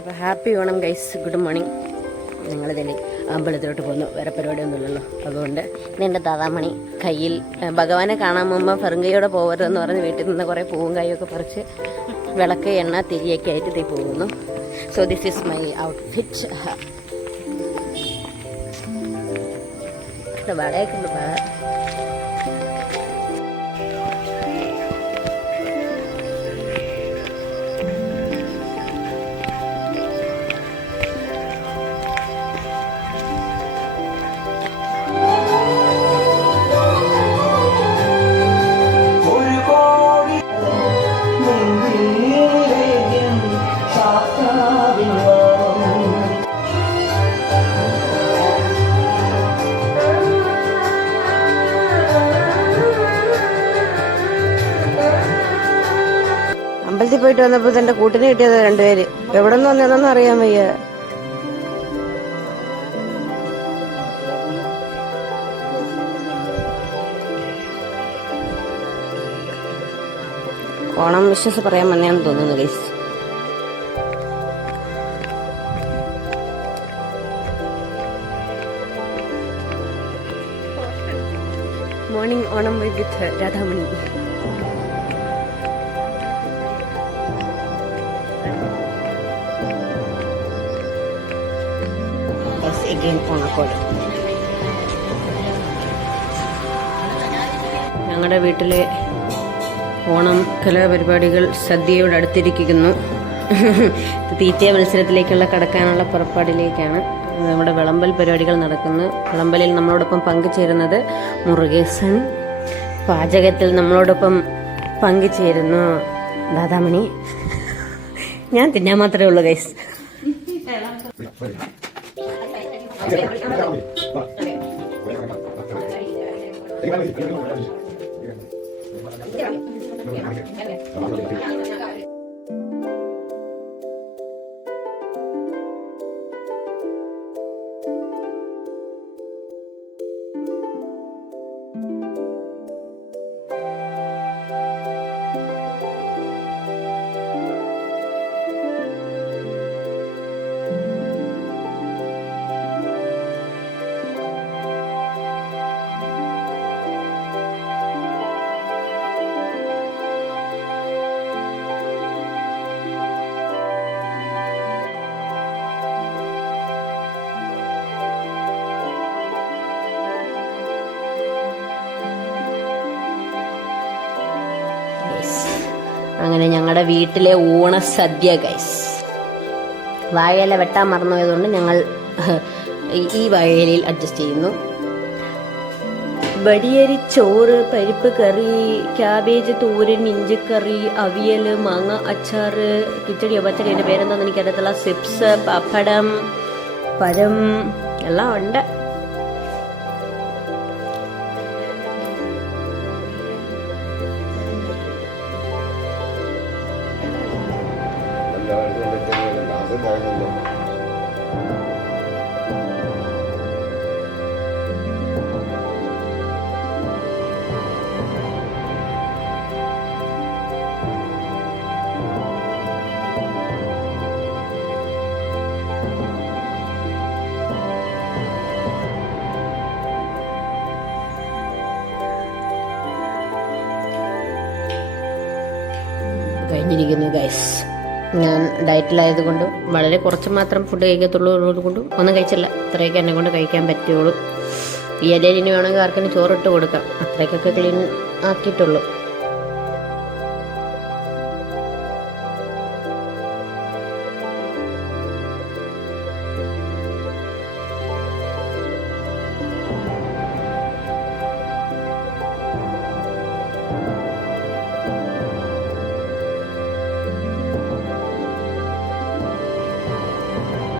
അപ്പോൾ happy Onam guys, good morning. ഞങ്ങളിതിൽ അമ്പലത്തിലോട്ട് പോകുന്നു, വേറെ പരിപാടിയൊന്നുമില്ലല്ലോ. അതുകൊണ്ട് ഇന്ന് എൻ്റെ ദാദാമണി കയ്യിൽ ഭഗവാനെ കാണാൻ പോകുമ്പോൾ ഫെറുങ്കയോടെ പോകരുതെന്ന് പറഞ്ഞ് വീട്ടിൽ നിന്ന് കുറേ പൂവും കായൊക്കെ പറിച്ച് വിളക്ക് എണ്ണ തിരിയൊക്കെ ആയിട്ട് തീ പോകുന്നു. So this is my outfit. വളയൊക്കെ വള അമ്പലത്തിൽ പോയിട്ട് വന്നപ്പോൾ എന്റെ കൂട്ടിന് കിട്ടിയത് രണ്ടുപേര്. എവിടെ നിന്ന് വന്നതെന്നൊന്നും അറിയാൻ വയ്യ. ഓണം വിശ്വസ് പറയാൻ വന്നേന്ന് തോന്നുന്നു ഗൈസ്. മോർണിംഗ് ഓണം വിത്ത് രാധാമണി. ഞങ്ങളുടെ വീട്ടിലെ ഓണം കലാപരിപാടികൾ സദ്യയോടടുത്തിരിക്കുന്നു. തീറ്റ മത്സരത്തിലേക്കുള്ള കടക്കാനുള്ള പുറപ്പാടിലേക്കാണ്. നമ്മുടെ വിളമ്പൽ പരിപാടികൾ നടക്കുന്നു. വിളമ്പലിൽ നമ്മളോടൊപ്പം പങ്കുചേരുന്നത് മുരുകേസൻ. പാചകത്തിൽ നമ്മളോടൊപ്പം പങ്കുചേരുന്നു ദാദാമണി. ഞാൻ തിന്നാൻ മാത്രമേ ഉള്ളൂ ഗൈസ്. അങ്ങനെ ഞങ്ങളുടെ വീട്ടിലെ ഓണസദ്യ ഗൈസ്. വാഴയില വെട്ടാൻ മറന്നുപോയതുകൊണ്ട് ഞങ്ങൾ ഈ വാഴയിലയിൽ അഡ്ജസ്റ്റ് ചെയ്യുന്നു. വടിയരി ചോറ്, പരിപ്പ് കറി, ക്യാബേജ് തോരൻ, ഇഞ്ചിക്കറി, അവിയൽ, മാങ്ങ അച്ചാറ്, കിച്ചടിയോ പച്ചടി, എൻ്റെ പേരെന്താണെന്ന് എനിക്കറിയത്തില്ല, ചിപ്സ്, പപ്പടം, പഴം എല്ലാം ഉണ്ട്. കഴിഞ്ഞിരിക്കുന്നു ഗൈസ്. ഞാൻ ഡയറ്റിലായതുകൊണ്ടും വളരെ കുറച്ച് മാത്രം ഫുഡ് കഴിക്കത്തുള്ളൂ കൊണ്ടും ഒന്നും കഴിച്ചില്ല. അത്രയൊക്കെ എന്നെ കൊണ്ട് കഴിക്കാൻ പറ്റുള്ളൂ. ഈ ഇലയിൽ ഇനി വേണമെങ്കിൽ ആർക്കും ചോറിട്ട് കൊടുക്കാം. അത്രയ്ക്കൊക്കെ ക്ലീൻ ആക്കിയിട്ടുള്ളൂ.